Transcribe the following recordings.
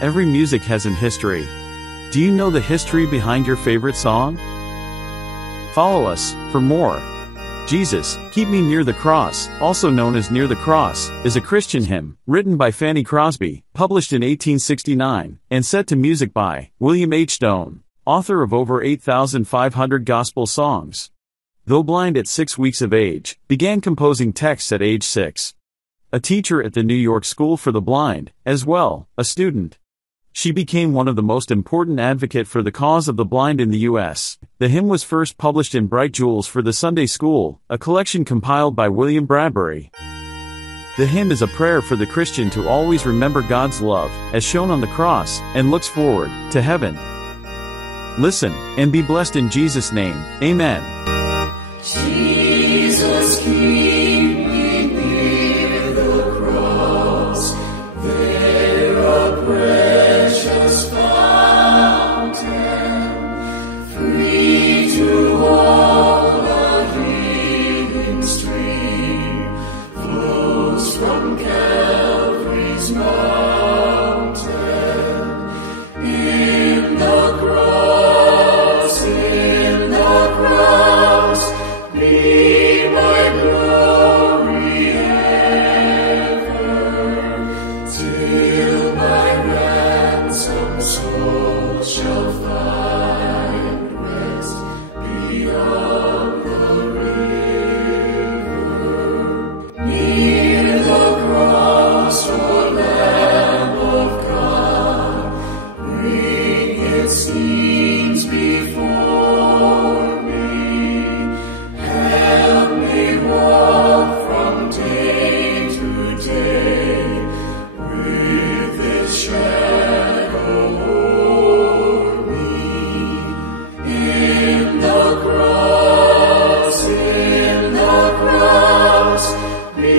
Every music has an history. Do you know the history behind your favorite song? Follow us for more. Jesus, Keep Me Near the Cross, also known as Near the Cross, is a Christian hymn, written by Fanny Crosby, published in 1869, and set to music by William H. Doane, author of over 8,500 gospel songs. Though blind at 6 weeks of age, began composing texts at age 6. A teacher at the New York School for the Blind, as well, a student. She became one of the most important advocates for the cause of the blind in the U.S. The hymn was first published in Bright Jewels for the Sunday School, a collection compiled by William Bradbury. The hymn is a prayer for the Christian to always remember God's love, as shown on the cross, and looks forward to heaven. Listen, and be blessed in Jesus' name. Amen. Jesus, keep me near the cross, there a precious fountain, free to all a healing stream, flows from Calvary's mountain, in the cross, be my glory ever, till my ransomed soul shall find rest beyond the river. Near the cross, O Lamb of God, bring its scenes before me. Help me walk from day to day with its shadow o'er me. In the cross, be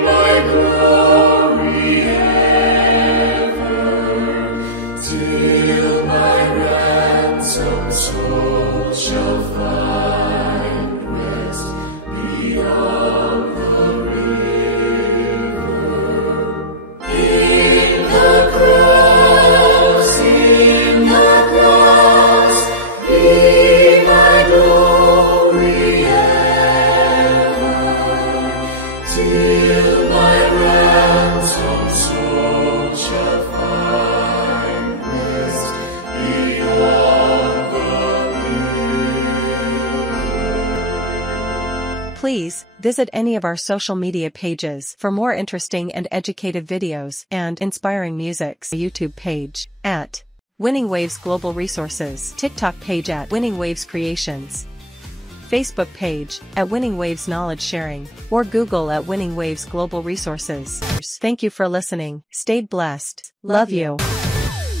my glory ever, till my ransomed soul shall find rest beyond the river. In the cross, be my glory ever, till my ransomed soul shall find rest beyond the river. Please visit any of our social media pages for more interesting and educative videos and inspiring musics. YouTube page at Winning Waves Global Resources, TikTok page at Winning Waves Creations, Facebook page at Winning Waves Knowledge Sharing, or Google at Winning Waves Global Resources. Thank you for listening. Stay blessed. Love you.